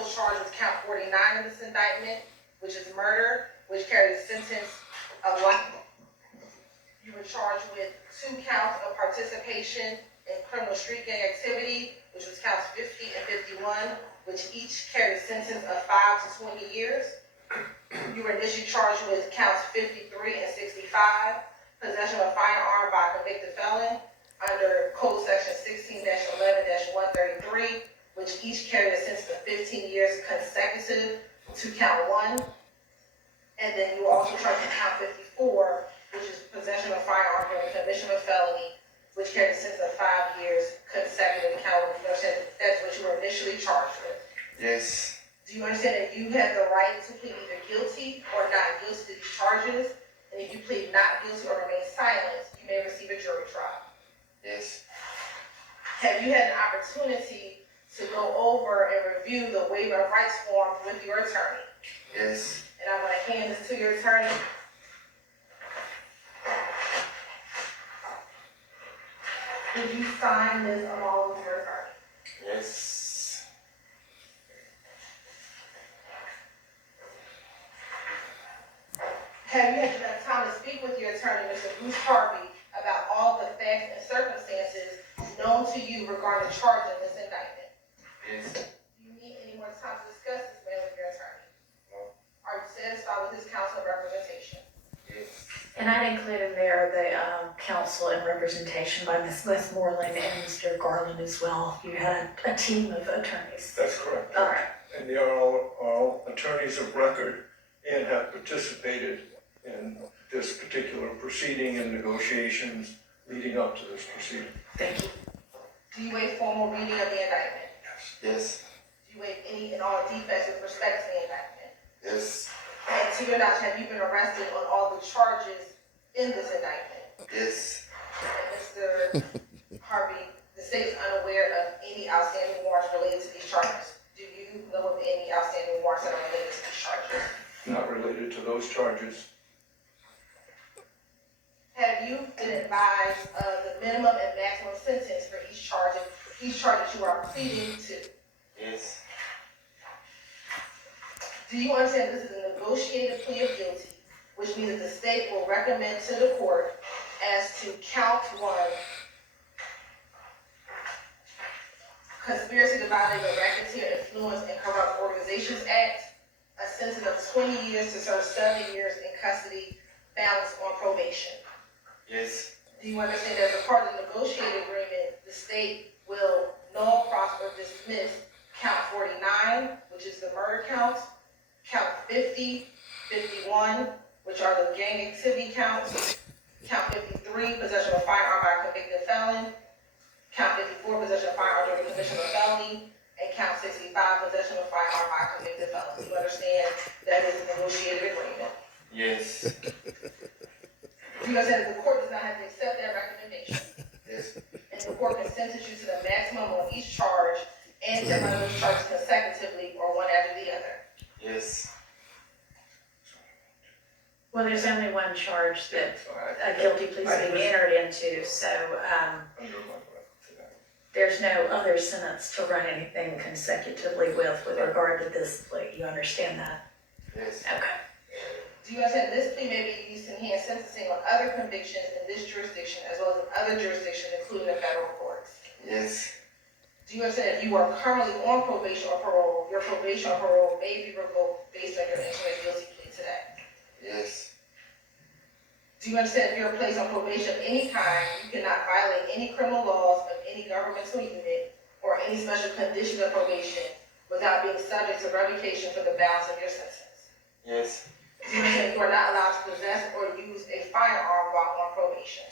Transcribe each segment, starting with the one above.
also charged with count 49 of this indictment, which is murder, which carries a sentence of life. You were charged with 2 counts of participation in criminal street gang activity, which was counts 50 and 51, which each carried a sentence of 5 to 20 years. You were initially charged with counts 53 and 65, possession of a firearm by a convicted felon under Code Section 16-11-133, which each carried a sentence of 15 years consecutive to count 1. And then you were also charged with count 54, which is possession of a firearm for the commission of a felony, which carried a sentence of 5 years consecutive to count 1. That's what you were initially charged with. Yes. Do you understand that you have the right to plead either guilty or not guilty to these charges? And if you plead not guilty or remain silent, you may receive a jury trial. Yes. Have you had an opportunity to go over and review the waiver of rights form with your attorney? Yes. And I'm going to hand this to your attorney. Would you sign this along with your attorney? Yes. Have you had enough time to speak with your attorney, Mr. Bruce Harvey, about all the facts and circumstances known to you regarding charging this indictment? Yes. Do you need any more time to discuss this matter with your attorney? No. Are you satisfied with his counsel and representation? Yes. And I'd include in there the counsel and representation by Ms. Westmoreland and Mr. Garland as well. You had a team of attorneys. That's correct. All right. And they are all attorneys of record and have participated in this particular proceeding and negotiations leading up to this proceeding. Thank you. Do you waive formal reading of the indictment? Yes. Do you waive any and all defects with respect to the indictment? Yes. And to your knowledge, have you been arrested on all the charges in this indictment? Yes. And Mr. Harvey, the state is unaware of any outstanding warrants related to these charges. Do you know of any outstanding warrants that are related to these charges? Not related to those charges. Have you been advised of the minimum and maximum sentence for each charge that you are pleading to? Yes. Do you understand this is a negotiated plea of guilty, which means that the state will recommend to the court as to count 1, conspiracy to violate the Racketeer Influence and Corrupt Organizations Act, a sentence of 20 years to serve 7 years in custody, balanced on probation? Yes. Do you understand that as a part of the negotiated agreement, the state will null, prosper, dismiss count 49, which is the murder count, count 50, 51, which are the gang activity counts, count 53, possession of a firearm by a convicted felon, count 54, possession of a firearm during the commission of a felony, and count 65, possession of a firearm by a convicted felon. Do you understand that is a negotiated agreement? Yes. Do you understand that the court does not have to accept that recommendation? Yes. And the court can sentence you to the maximum on each charge and to run those charges consecutively or one after the other? Yes. Well, there's only one charge that a guilty plea is being entered into, so Under my breath to that. there's no other sentence to run anything consecutively with regard to this plea. You understand that? Yes. Okay. Do you understand this plea may be used to enhance sentencing on other convictions in this jurisdiction as well as in other jurisdictions, including the federal courts? Yes. Do you understand if you are currently on probation or parole, your probation or parole may be revoked based on your entering a guilty plea today? Yes. Do you understand if you're placed on probation of any kind, you cannot violate any criminal laws of any governmental unit or any special conditions of probation without being subject to revocation for the balance of your sentence? Yes. Do you understand you are not allowed to possess or use a firearm while on probation?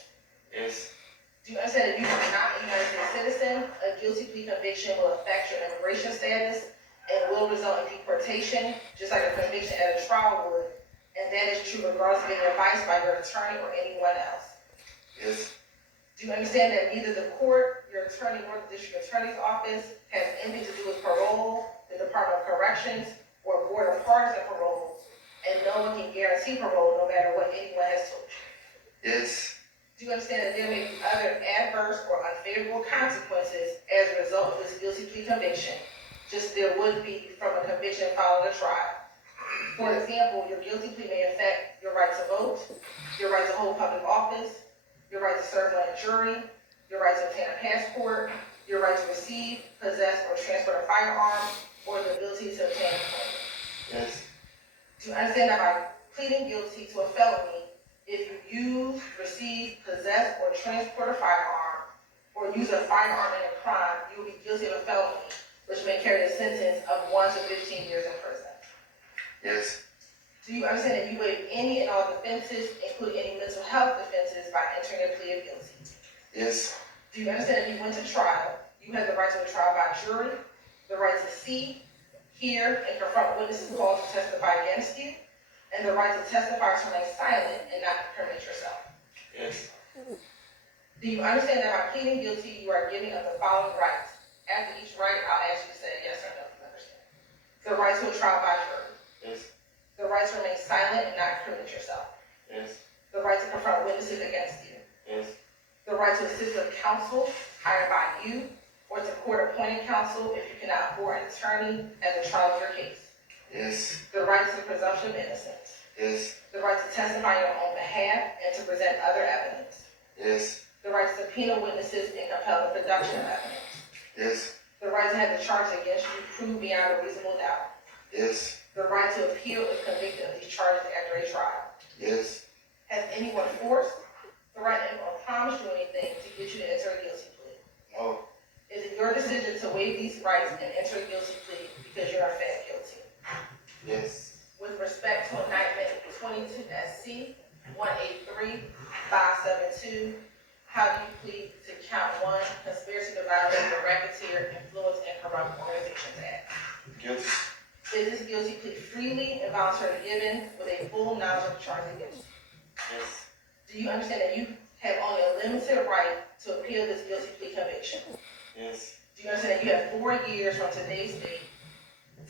Yes. Do you understand if you are not a United States citizen, a guilty plea conviction will affect your immigration status and will result in deportation, just like a conviction at a trial would, and that is true regardless of any advice by your attorney or anyone else? Yes. Do you understand that neither the court, your attorney, nor the district attorney's office has anything to do with parole, the Department of Corrections, or Board of Pardons and Parole, and no one can guarantee parole no matter what anyone has told you? Yes. Do you understand that there may be other adverse or unfavorable consequences as a result of this guilty plea conviction, just there would be from a conviction following a trial. For example, your guilty plea may affect your right to vote, your right to hold public office, your right to serve on a jury, your right to obtain a passport, your right to receive, possess, or transport a firearm, or the ability to obtain employment. Yes. Do you understand that by pleading guilty to a felony, if you use, receive, possess, or transport a firearm, or use a firearm in a crime, you will be guilty of a felony, which may carry a sentence of 1 to 15 years in prison. Yes. Do you understand that you waive any and all defenses, including any mental health defenses, by entering a plea of guilty? Yes. Do you understand if you went to trial, you have the right to a trial by jury, the right to see, hear, and confront witnesses called to testify against you, and the right to testify to remain silent and not incriminate yourself? Yes. Do you understand that by pleading guilty, you are giving up the following rights? After each right, I'll ask you to say yes or no if you understand. The right to a trial by jury. Yes. The right to remain silent and not incriminate yourself. Yes. The right to confront witnesses against you. Yes. The right to assist with counsel hired by you or to court-appointed counsel if you cannot afford an attorney at the trial of your case. Yes. The right to the presumption of innocence. Yes. The right to testify on your own behalf and to present other evidence. Yes. The right to subpoena witnesses and compel the production of evidence. Yes. The right to have the charge against you proved beyond a reasonable doubt. Yes. The right to appeal if convicted of these charges after a trial. Yes. Has anyone forced, threatened, or promised you anything to get you to enter a guilty plea? No. Is it your decision to waive these rights and enter a guilty plea because you are found guilty? Yes. With respect to indictment 22 SC 183572, how do you plead to count 1, conspiracy to violate the Racketeer, Influence, and Corrupt Organizations Act? Guilty. Is this guilty plea freely and voluntarily given with a full knowledge of the charge against you? Yes. Do you understand that you have only a limited right to appeal this guilty plea conviction? Yes. Do you understand that you have 4 years from today's date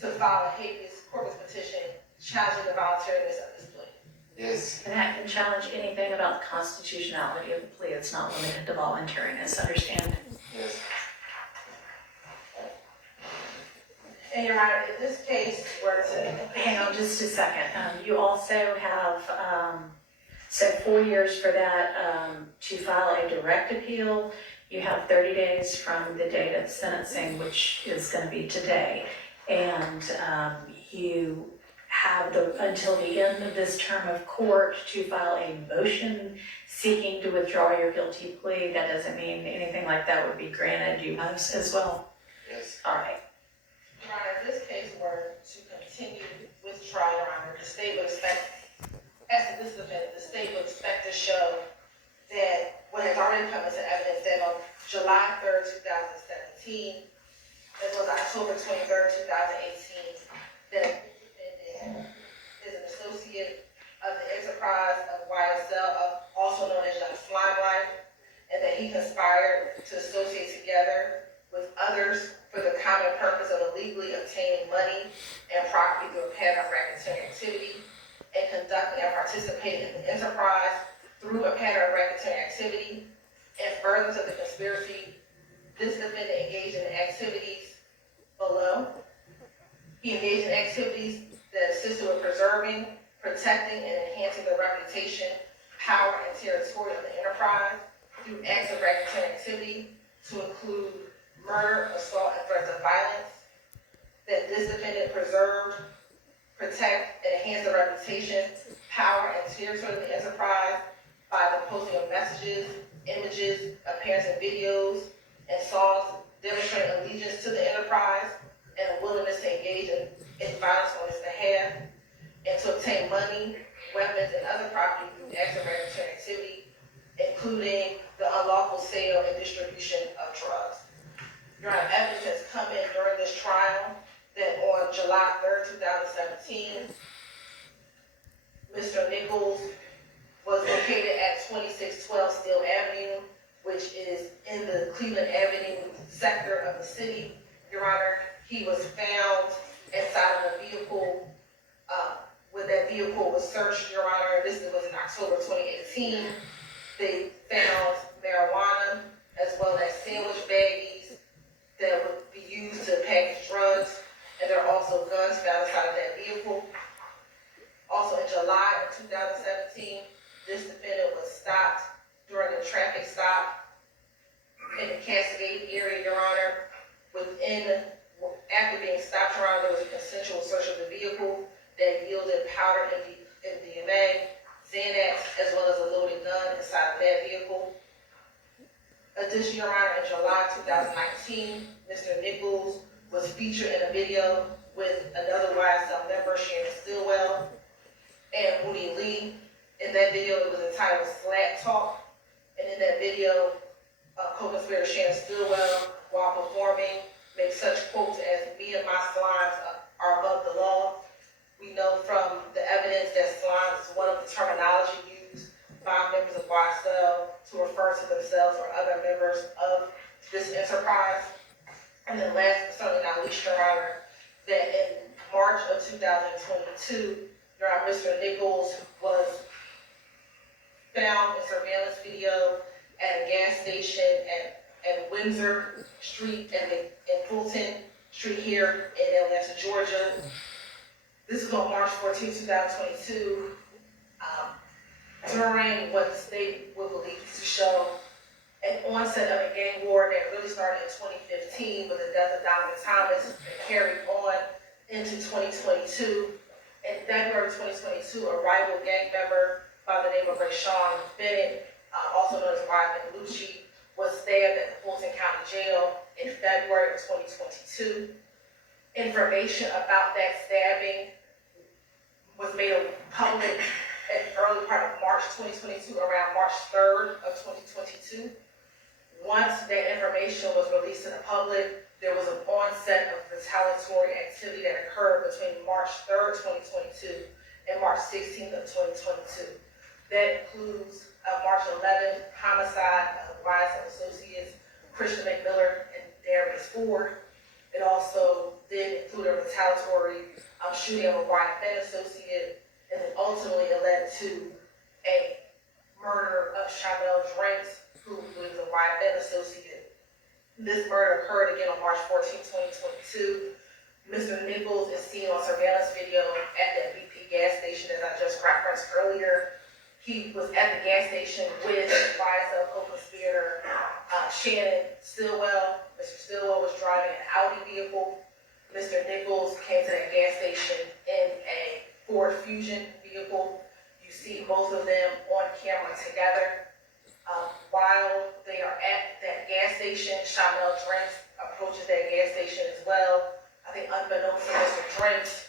to file a habeas corpus petition challenging the voluntariness of this plea? Yes. And that can challenge anything about the constitutionality of the plea. It's not limited to voluntariness, understand? Yes. And Your Honor, if this case were to... Hang on just a second. You also have, so 4 years for that, to file a direct appeal. You have 30 days from the date of sentencing, which is going to be today. And you have until the end of this term of court to file a motion seeking to withdraw your guilty plea. That doesn't mean anything like that would be granted you as well. Yes. All right. Your Honor, if this case were to continue with trial, Your Honor, the state would expect, as to this event, the state would expect to show that what has already come into evidence that on July 3rd, 2017, as well as October 23rd, 2018, that a defendant is an associate of the enterprise of YSL, also known as Young Limelight, and that he conspired to associate together with others for the common purpose of illegally obtaining money and property through a pattern of racketeering activity and conducting and participating in the enterprise through a pattern of racketeering activity. And further to the conspiracy, this defendant engaged in activities below. He engaged in activities that assisted with preserving, protecting, and enhancing the reputation, power, and territory of the enterprise through acts of racketeering activity to include murder, assault, and threats of violence. That this defendant preserved, protect, and enhance the reputation, power, and territory of the enterprise by the posting of messages, images, appearance in videos, and songs demonstrating allegiance to the enterprise and a willingness to engage in violence on its behalf, and to obtain money, weapons, and other property through acts of racketeering activity, including the unlawful sale and distribution of drugs. Your Honor, evidence has come in during this trial that on July 3rd, 2017, Mr. Nichols was located at 2612 Steele Avenue, which is in the Cleveland Avenue sector of the city. Your Honor, he was found inside of a vehicle. When that vehicle was searched, Your Honor, this was in October 2018, they found marijuana as well as sandwich baggies that would be used to package drugs, guns found inside of that vehicle. Also in July of 2017, this defendant was stopped during a traffic stop in the Cascade area, Your Honor. After being stopped, Your Honor, there was a consensual search of the vehicle that yielded powder MDMA, Xanax, as well as a loaded gun inside of that vehicle. Additionally, Your Honor, in July 2019, Mr. Nichols was featured in a video with another YSL member, Shannon Stillwell, and Moody Lee. In that video, it was entitled Slap Talk. And in that video, co-conspirator Shannon Stillwell, while performing, makes such quotes as, "Me and my slimes are above the law." We know from the evidence that slimes is one of the terminology used by members of YSL to refer to themselves or other members of this enterprise. And then last but certainly not least, Your Honor, that in March of 2022, Your Honor, Mr. Nichols was found in surveillance video at a gas station at Windsor Street and Fulton Street here in Atlanta, Georgia. This is on March 14, 2022, during what the state would believe to show an onset of a gang war that really started in 2015 with the death of Donovan Thomas and carried on into 2022. In February 2022, a rival gang member by the name of Rayshawn Bennett, also known as Ryan Lucci, was stabbed at the Fulton County Jail in February of 2022. Information about that stabbing was made public in the early part of March 2022, around March 3rd of 2022. Once that information was released to the public, there was an onset of retaliatory activity that occurred between March 3rd, 2022 and March 16th of 2022. That includes a March 11th homicide of YSL associates Christian McMiller and Darius Ford. It also did include a retaliatory shooting of a YFN associate, and then ultimately it led to a murder of Chanel Drinks, who was a YFN associate. This murder occurred again on March 14, 2022. Mr. Nichols is seen on surveillance video at that BP gas station, as I just referenced earlier. He was at the gas station with YSL co-conspirator Shannon Stillwell. Mr. Stillwell was driving an Audi vehicle. Mr. Nichols came to that gas station in a Ford Fusion vehicle. You see both of them on camera together. While they are at that gas station, Chanel Drinks approaches that gas station as well. I think unbeknownst to Mr. Drinks,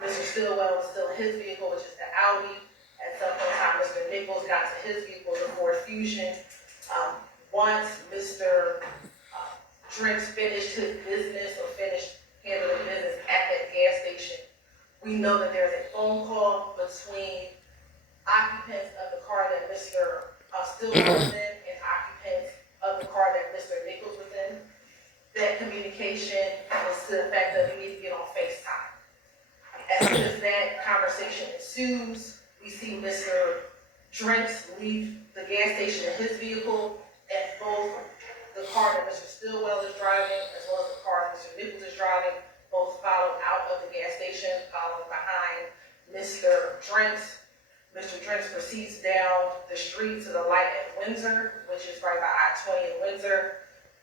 Mr. Stillwell was still in his vehicle, which is the Audi. At some point in time, Mr. Nichols got to his vehicle, the Ford Fusion. Once Mr. Drinks finished his business or finished handling business at that gas station, we know that there's a phone call between occupants of the car that Mr. Stillwell was in and occupants of the car that Mr. Nichols was in. That communication was to the fact that we need to get on FaceTime. As soon as that conversation ensues, we see Mr. Drinks leave the gas station in his vehicle, and both the car that Mr. Stillwell is driving, as well as the car that Mr. Nichols is driving, both follow out of the gas station, following behind Mr. Drinks. Mr. Drinks proceeds down the street to the light at Windsor, which is right by I-20 in Windsor.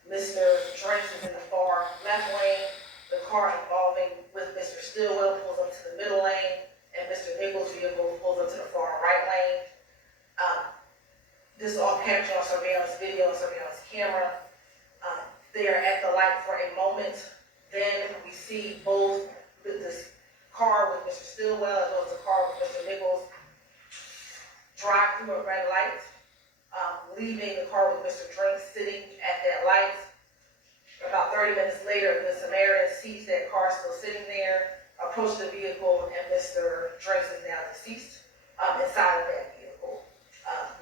Mr. Drinks is in the far left lane. The car involving with Mr. Stillwell pulls up to the middle lane, and Mr. Nichols' vehicle pulls up to the far right lane. This is all captured on surveillance video and surveillance camera. They are at the light for a moment. Then we see both this car with Mr. Stillwell as well as the car with Mr. Nichols drive through a red light, leaving the car with Mr. Drinks sitting at that light. About 30 minutes later, the Samaritan sees that car still sitting there, approaches the vehicle, and Mr. Drinks is now deceased inside of that vehicle.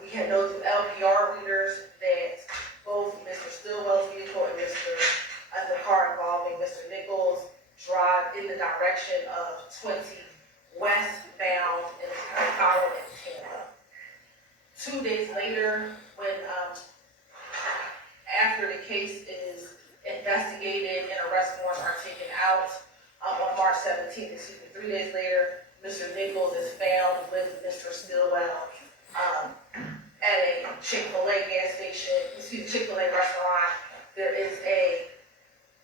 We can know through LPR readers that both Mr. Stillwell's vehicle and the car involving Mr. Nichols drive in the direction of 20 westbound and following in Tampa. 2 days later, when after the case is investigated and arrest warrants are taken out, On March 17th, 3 days later, Mr. Nichols is found with Mr. Stillwell at a Chick-fil-A gas station, Chick-fil-A restaurant. There is a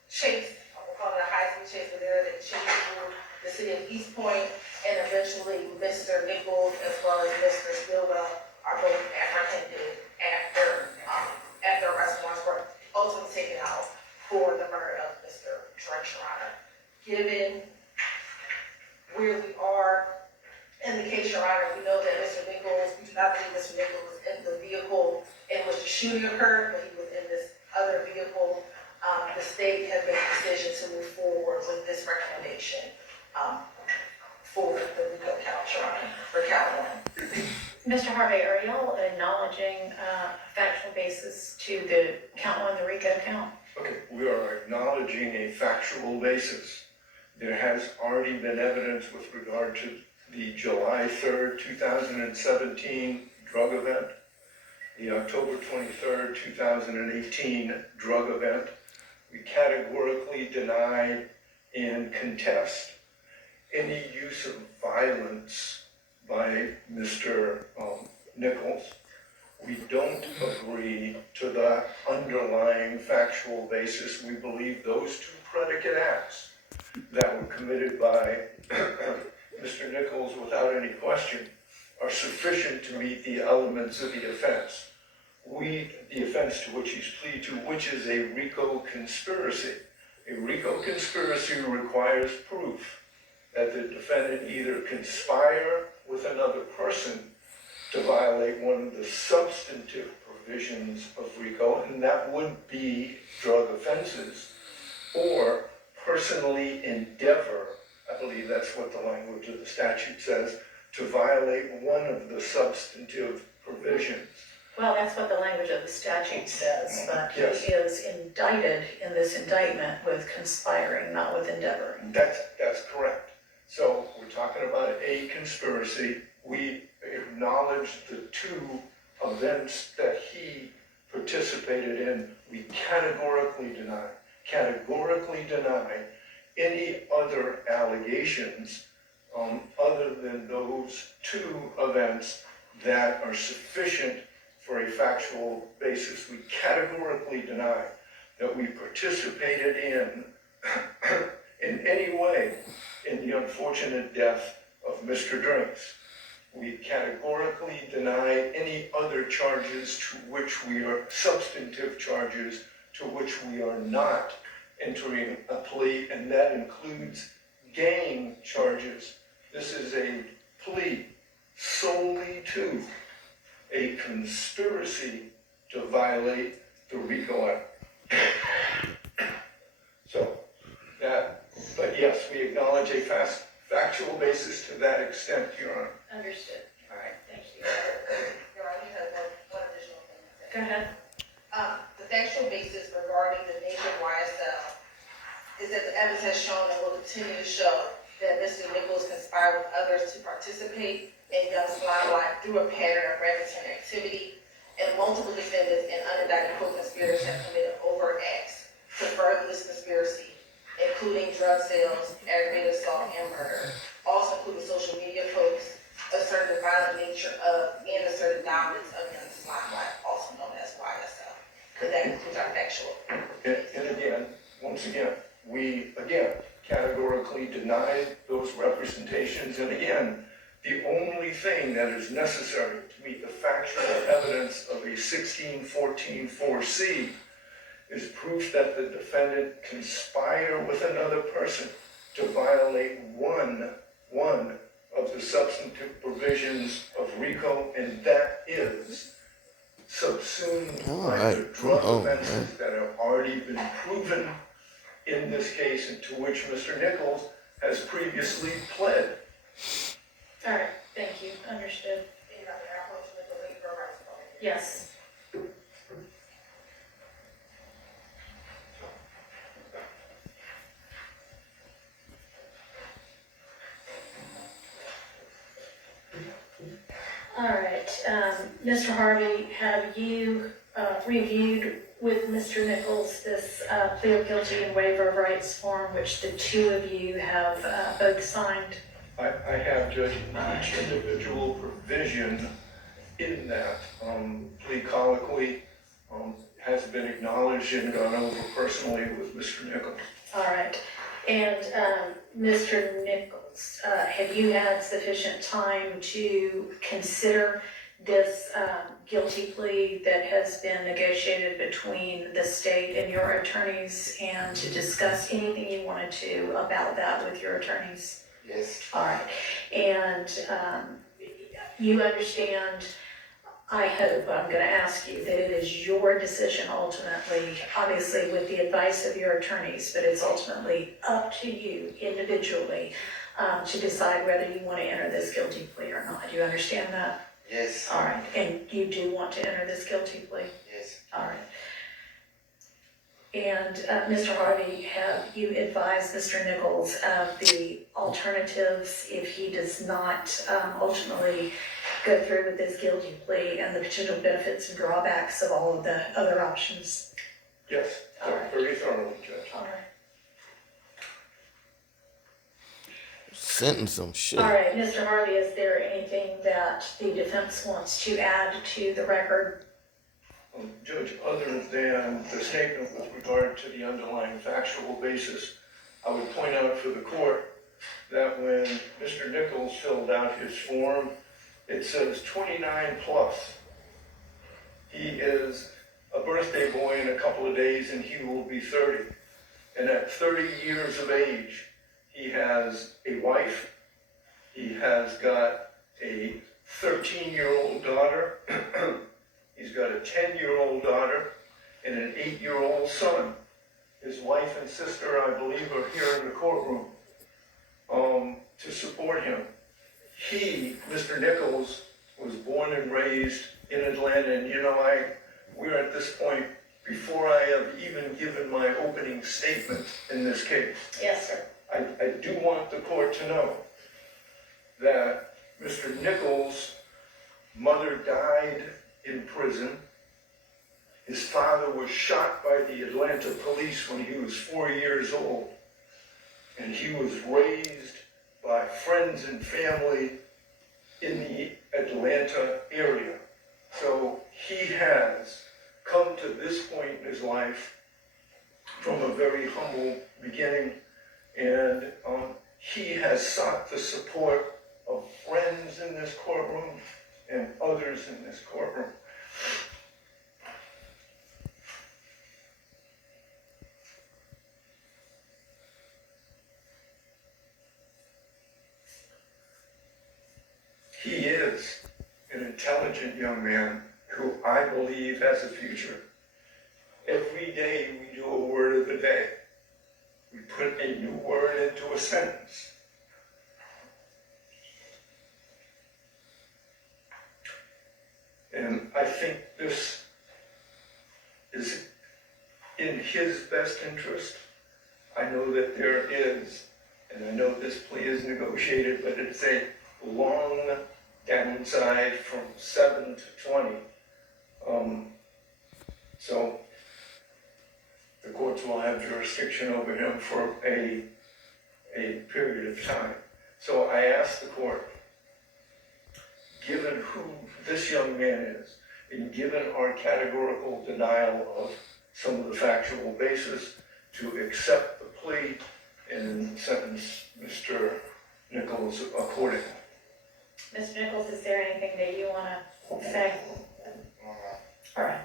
chase, we'll call it a high-speed chase, but there is a chase through the city of East Point, and eventually Mr. Nichols as well as Mr. Stillwell are both apprehended at their restaurants, were ultimately taken out for the murder of Mr. Drake. Given where we are in the case, Your Honor, we know that Mr. Nichols, we do not believe Mr. Nichols was in the vehicle in which the shooting occurred, but he was in this other vehicle. The state has made a decision to move forward with this recommendation for the RICO count, Your Honor, for count one. Mr. Harvey, are y'all acknowledging a factual basis to the count one, the RICO count? Okay, we are acknowledging a factual basis. There has already been evidence with regard to the July 3rd, 2017 drug event, the October 23rd, 2018 drug event. We categorically deny and contest any use of violence by Mr. Nichols. We don't agree to the underlying factual basis. We believe those two predicate acts that were committed by Mr. Nichols without any question are sufficient to meet the elements of the offense. The offense to which he's pleaded to, which is a RICO conspiracy. A RICO conspiracy requires proof that the defendant either conspire with another person to violate one of the substantive provisions of RICO, and that would be drug offenses, or personally endeavor, I believe that's what the language of the statute says, to violate one of the substantive provisions. Well, that's what the language of the statute says, but Yes. he is indicted in this indictment with conspiring, not with endeavoring. That's correct. So we're talking about a conspiracy. We acknowledge the two events that he participated in. We categorically deny any other allegations other than those two events that are sufficient for a factual basis. We categorically deny that we participated in any way in the unfortunate death of Mr. Drinks. We categorically deny any other charges to which we are, substantive charges to which we are not entering a plea, and that includes gang charges. This is a plea solely to a conspiracy to violate the RICO Act. So but yes, we acknowledge a factual basis to that extent, Your Honor. Understood. All right, thank you. Your Honor, you have one additional thing to say. Go ahead. The factual basis regarding the name of YSL is that the evidence has shown and will continue to show that Mr. Nichols conspired with others to participate in Young Limelight through a pattern of racketeering activity, and multiple defendants and unindicted co-conspirators have committed overt acts to further this conspiracy, including drug sales, aggravated assault, and murder. Also including social media posts, asserting the violent nature of and asserting dominance of Young Limelight, also known as YSL. And that includes our factual. And again, once again, we categorically deny those representations. And again, the only thing that is necessary to meet the factual evidence of a 1614-4C is proof that the defendant conspired with another person to violate one of the substantive provisions of RICO, and that is subsumed by the drug offenses that have already been proven in this case, and to which Mr. Nichols has previously pled. All right, thank you. Understood. Yes. All right, Mr. Harvey, have you reviewed with Mr. Nichols this plea of guilty and waiver of rights form, which the two of you have both signed? I have, Judge, each individual provision in that plea colloquy has been acknowledged and gone over personally with Mr. Nichols. All right. And Mr. Nichols, have you had sufficient time to consider this guilty plea that has been negotiated between the state and your attorneys, and to discuss anything you wanted to about that with your attorneys? Yes. All right. And you understand, I hope, I'm going to ask you, that it is your decision ultimately, obviously with the advice of your attorneys, but it's ultimately up to you individually to decide whether you want to enter this guilty plea or not. Do you understand that? Yes. All right. And you do want to enter this guilty plea? Yes. All right. And Mr. Harvey, have you advised Mr. Nichols of the alternatives if he does not ultimately go through with this guilty plea, and the potential benefits and drawbacks of all of the other options? Yes, All right. very thoroughly, Judge. All right. Sentence him, shit. All right, Mr. Harvey, is there anything that the defense wants to add to the record? Judge, other than the statement with regard to the underlying factual basis, I would point out for the court that when Mr. Nichols filled out his form, it says 29 plus. He is a birthday boy in a couple of days and he will be 30. And at 30 years of age, he has a wife, he has got a 13-year-old daughter, he's got a 10-year-old daughter, and an 8-year-old son. His wife and sister, I believe, are here in the courtroom to support him. He, Mr. Nichols, was born and raised in Atlanta, and we're at this point before I have even given my opening statement in this case. Yes, sir. I do want the court to know that Mr. Nichols' mother died in prison. His father was shot by the Atlanta police when he was 4 years old. And he was raised by friends and family in the Atlanta area. So he has come to this point in his life from a very humble beginning, and he has sought the support of friends in this courtroom and others in this courtroom. He is an intelligent young man who I believe has a future. Every day we do a word of the day. We put a new word into a sentence. And I think this is in his best interest. I know that there is, and I know this plea is negotiated, but it's a long downside from 7 to 20. So the courts will have jurisdiction over him for a period of time. So I ask the court, given who this young man is, and given our categorical denial of some of the factual basis, to accept the plea and sentence Mr. Nichols accordingly. Mr. Nichols, is there anything that you want to say? All right.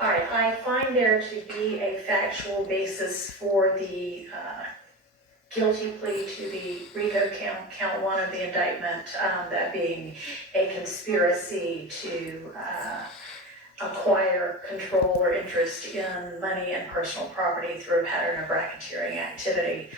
All right, I find there to be a factual basis for the guilty plea to the RICO count 1 of the indictment, that being a conspiracy to acquire control or interest in money and personal property through a pattern of racketeering activity.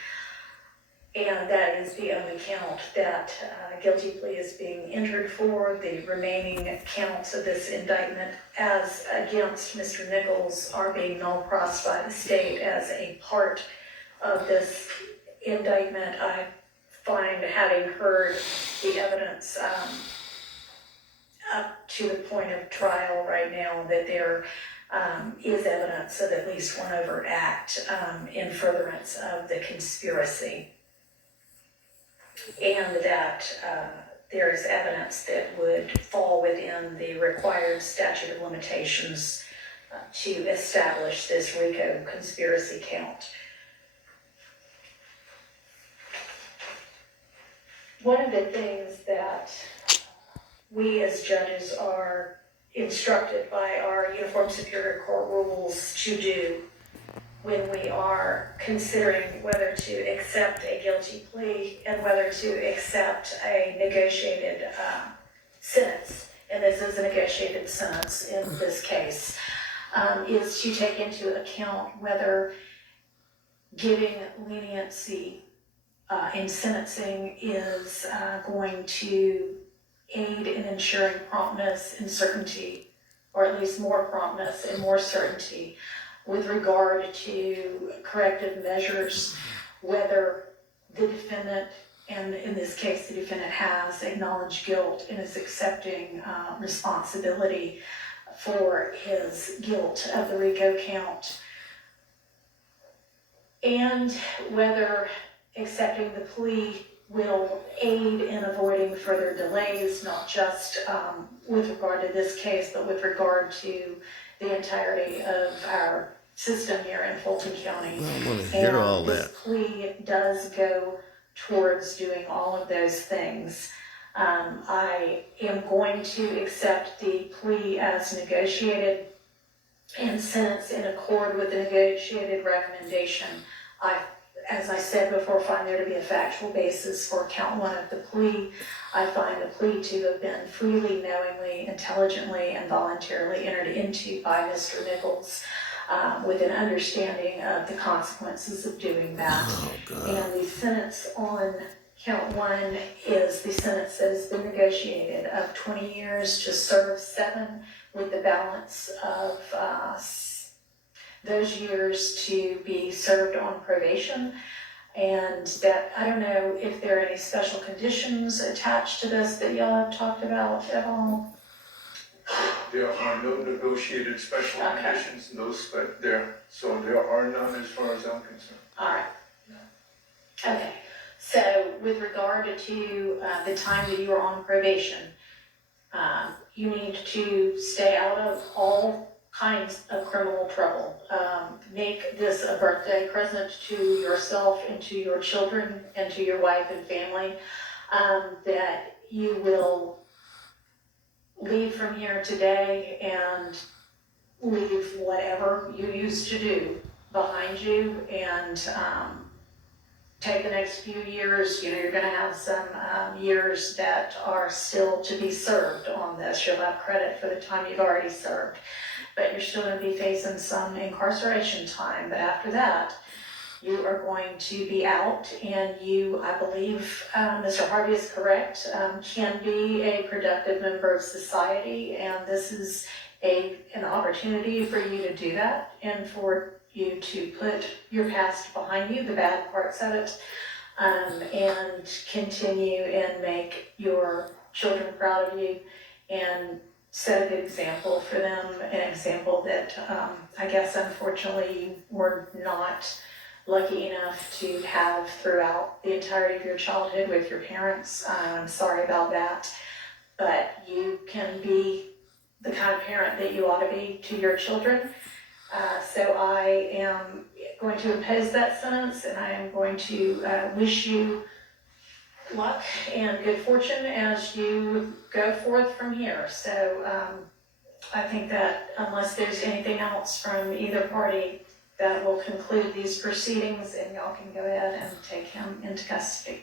And that is the only count that guilty plea is being entered for. The remaining counts of this indictment as against Mr. Nichols are being null pros by the state as a part of this indictment. I find, having heard the evidence up to the point of trial right now, that there is evidence of at least one overt act in furtherance of the conspiracy. And that there is evidence that would fall within the required statute of limitations to establish this RICO conspiracy count. One of the things that we as judges are instructed by our Uniform Superior Court rules to do when we are considering whether to accept a guilty plea and whether to accept a negotiated sentence, and this is a negotiated sentence in this case, is to take into account whether giving leniency in sentencing is going to aid in ensuring promptness and certainty, or at least more promptness and more certainty with regard to corrective measures, whether the defendant, and in this case the defendant has acknowledged guilt and is accepting responsibility for his guilt of the RICO count, and whether accepting the plea will aid in avoiding further delays, not just with regard to this case, but with regard to the entirety of our system here in Fulton County. I want to hear all This that. plea does go towards doing all of those things. I am going to accept the plea as negotiated and sentence in accord with the negotiated recommendation. As I said before, find there to be a factual basis for count one of the plea. I find the plea to have been freely, knowingly, intelligently, and voluntarily entered into by Mr. Nichols with an understanding of the consequences of doing that. Oh, God. And the sentence on count one is the sentence that has been negotiated of 20 years to serve 7, with the balance of those years to be served on probation. And that, I don't know if there are any special conditions attached to this that y'all have talked about at all. There are no negotiated special Okay. conditions, so there are none as far as I'm concerned. All right. Okay, so with regard to the time that you are on probation, you need to stay out of all kinds of criminal trouble. Make this a birthday present to yourself and to your children and to your wife and family, that you will leave from here today and leave whatever you used to do behind you, and take the next few years. You're going to have some years that are still to be served on this. You'll have credit for the time you've already served, but you're still going to be facing some incarceration time. But after that, you are going to be out, and you, I believe, Mr. Harvey is correct, can be a productive member of society, and this is an opportunity for you to do that, and for you to put your past behind you, the bad parts of it, and continue and make your children proud of you, and set a good example for them, an example that I guess unfortunately you were not lucky enough to have throughout the entirety of your childhood with your parents. I'm sorry about that, but you can be the kind of parent that you ought to be to your children. So I am going to impose that sentence, and I am going to wish you luck and good fortune as you go forth from here. So I think that unless there's anything else from either party, that will conclude these proceedings, and y'all can go ahead and take him into custody.